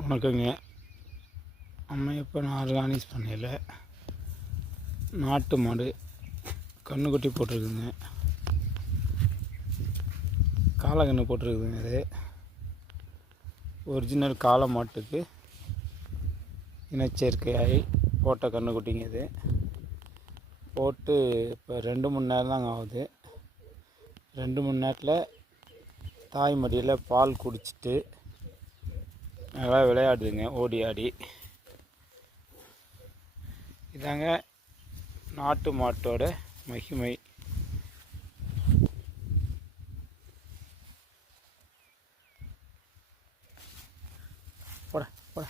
வணக்கங்க. அம்மையப்பன் ஆர்கானிக்ஸ் பண்ணையில் நாட்டு மாடு கன்றுக்குட்டி போட்டிருக்குதுங்க. காளைக்கன்று போட்டிருக்குதுங்க. இது ஒரிஜினல் காளை மாட்டுக்கு இனச்சேர்க்கையாகி போட்ட கன்றுக்குட்டிங்க. இது போட்டு இப்போ 2-3 நேரம் தாங்க ஆகுது. 2-3 நேரத்தில் தாய் மடியில் பால் குடிச்சிட்டு நல்லா விளையாடுதுங்க, ஓடி ஆடி. இதாங்க நாட்டு மாட்டோட மகிமை. போட போட